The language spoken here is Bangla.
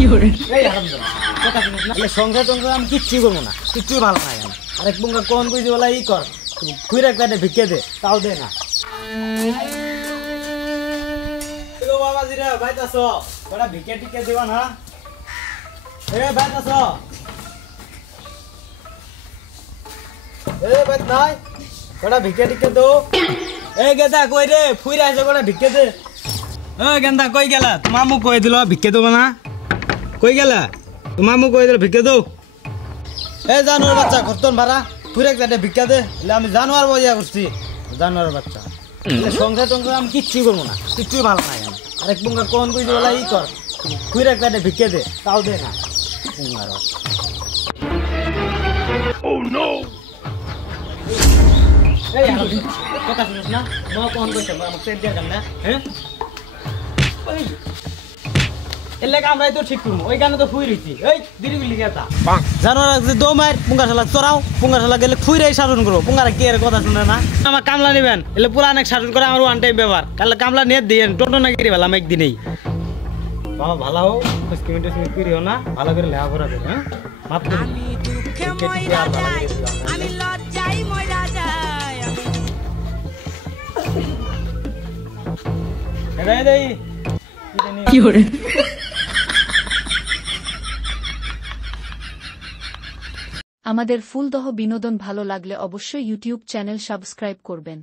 এই আলহামদুলিল্লাহ কথা শুনিস না সংসার টংসার আমি কিচ্ছুই করবো না কিচ্ছুই ভালো না কেন আরেক বঙ্গা কোন কইছি বলা ই কর খুঁড়ে একটা ভিক্ষে দে তাও দে না বাবাজি রে ভাইতাছ ওরা ভিক্ষে টিকে দিবা না এ ভাইতাছ এ ভাই নাই ওরা ভিক্ষে টিকে দো এ গেদা কই রে ফুইরা আছে ওরা ভিক্ষে দে এ গেন্দা কই গেলা মামু কই দিল ভিক্ষে দেব না কই গেলা মামু কই দিল ভিক্ষে দো এ জানোয়ার বাচ্চা কতন ভাড়া ফুইরা একটা ভিক্ষা দে এলে আমি জানোয়ার বজিয়া করছি জানোয়ার বাচ্চা সংসার টংসার আমি কিচ্ছুই করবো না কিচ্ছুই ভালো না কেন আরেক বঙ্গা কোন কইছি বলা ই কর ফুইরা একটা ভিক্ষে দে তাও দে না বঙ্গার ও নো এই কথা শুনিস না মা কোন কইছে আমাকে সেট দিয়া না হ্যাঁ ওই এলে আমরাই তো ঠিক করব ওই গানে তো ফুই রইছি এই দিরিগুলি গেতা জানোরা যে দো মার পুঙ্গা শালা চড়াও পুঙ্গা শালা গেলে ফুইরাই শাসন করো পুঙ্গারা কি এর কথা শুনে না আমার কামলা নেবেন এলে পুরা অনেক শাসন করে আমার ওয়ান টাইম ব্যবহার কাল কামলা নিয়ে দিয়েন টোটো না গিরি ভালো একদিনেই বাবা ভালো হও 5 মিনিট করিও না ভালো করে লেখা করা দেবে হ্যাঁ মাফ করে আমি দুঃখে মইরা যাই আমি লজ্জায় মইরা যাই এই দেই কি করে আমাদের ফুলদহ বিনোদন ভালো লাগলে অবশ্যই ইউটিউব চ্যানেল সাবস্ক্রাইব করবেন।